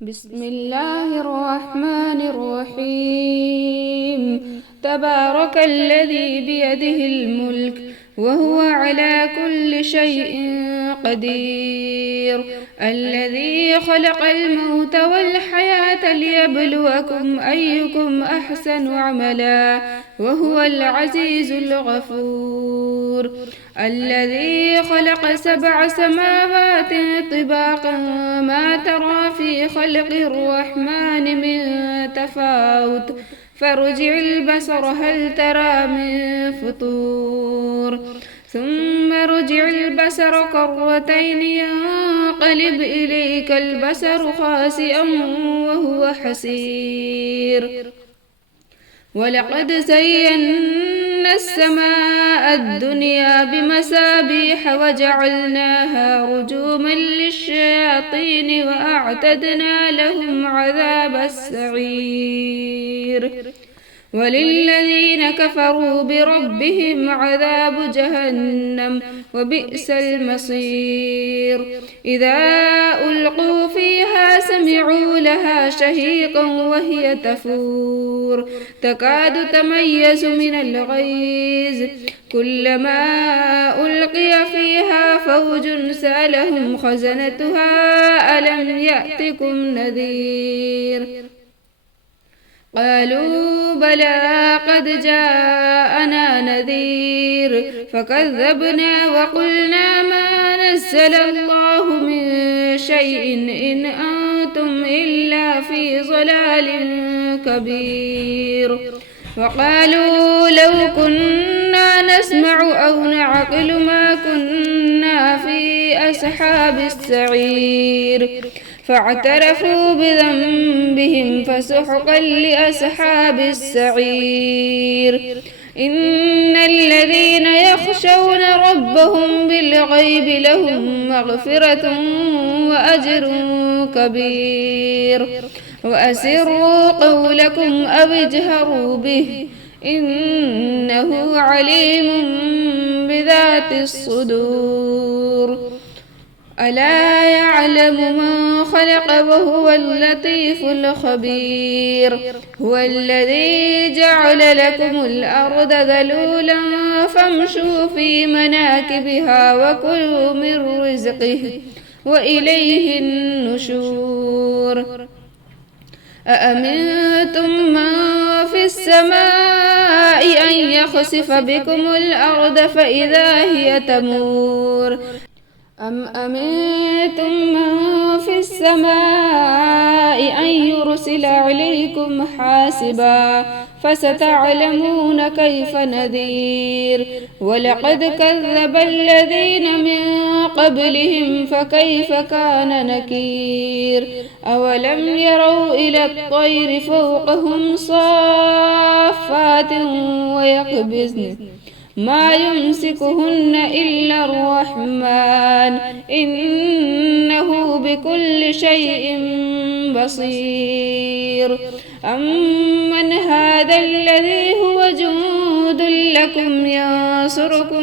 بسم الله الرحمن الرحيم. تبارك الذي بيده الملك وهو على كل شيء قدير، الذي خلق الموت والحياة ليبلوكم أيكم أحسن عملا وهو العزيز الغفور، الذي خلق 7 سماوات طباقا ما ترى في خلق الرحمن من تفاوت فارجع البصر هل ترى من فطور ثم ارجع البصر كرتين ينقلب إليك البصر خاسئا وهو حسير. ولقد زينا السماء الدنيا بمصابيح وجعلناها رجوما للشياطين وأعتدنا لهم عذاب السعير. وللذين كفروا بربهم عذاب جهنم وبئس المصير. إذا ألقوا فيها سمعوا لها شهيقا وهي تفور تكاد تميز من الغيظ كلما ألقي فيها فوج سألهم خزنتها ألم يأتكم نذير؟ قالوا بلى قد جاءنا نذير فكذبنا وقلنا ما نزل الله من شيء إن أنتم إلا في ضلال كبير. وقالوا لو كنا نسمع أو نعقل ما كنا في أصحاب السعير فاعترفوا بذنبهم فسحقا لأصحاب السعير. إن الذين يخشون ربهم بالغيب لهم مغفرة وأجر كبير. وأسروا قولكم أو اجهروا به إنه عليم بذات الصدور. ألا يعلم من خلق وهو اللطيف الخبير. هو الذي جعل لكم الأرض ذلولا فامشوا في مناكبها وكلوا من رزقه وإليه النشور. أأمنتم من في السماء أن يخسف بكم الأرض فإذا هي تمور أم أمنتم من في السماء أن يرسل عليكم حاسبا فستعلمون كيف نذير. ولقد كذب الذين من قبلهم فكيف كان نكير. أولم يروا إلى الطير فوقهم صافات ويقبضن ما يمسكهن إلا الرحمن إنه بكل شيء بصير. أمن هذا الذي هو جند لكم ينصركم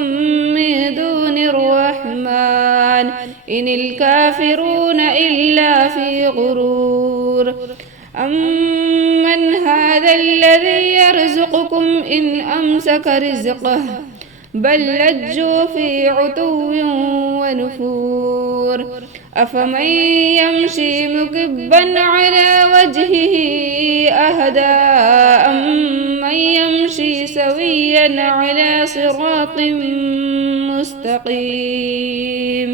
من دون الرحمن إن الكافرون إلا في غرور. أمن هذا الذي يرزقكم إن أمسك رزقه بل لجوا في عتو ونفور. أفمن يمشي مكبا على وجهه أهدى أمن يمشي سويا على صراط مستقيم.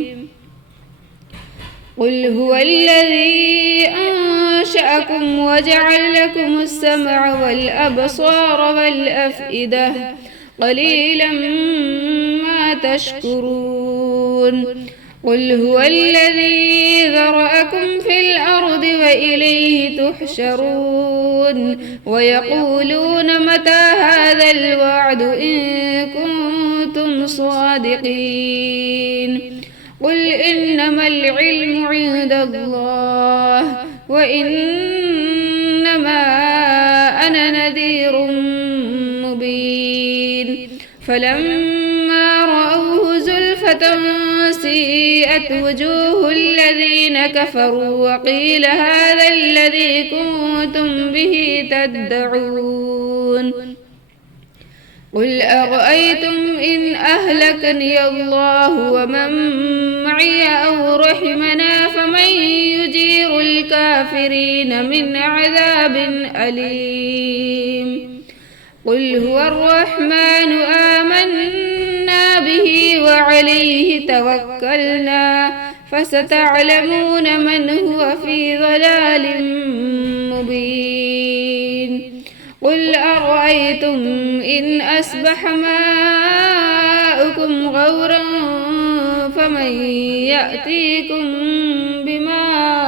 قل هو الذي أنشأكم وجعل لكم السمع والأبصار والأفئدة قليلا ما تشكرون. قل هو الذي ذرأكم في الأرض وإليه تحشرون. ويقولون متى هذا الوعد إن كنتم صادقين. قل إنما العلم عند الله وإنما أنا نذير مبين. فلما رأوه زلفة وسيئت وجوه الذين كفروا وقيل هذا الذي كنتم به تدعون قل أرأيتم إن أهلكني الله ومن معي أو رحمنا فمن يجير الكافرين من عذاب أليم قل هو الرحمن آمنا به وعليه توكلنا فستعلمون من هو في ضلال مبين قل أرأيتم إن أصبح ماؤكم غورا فمن يأتيكم بماء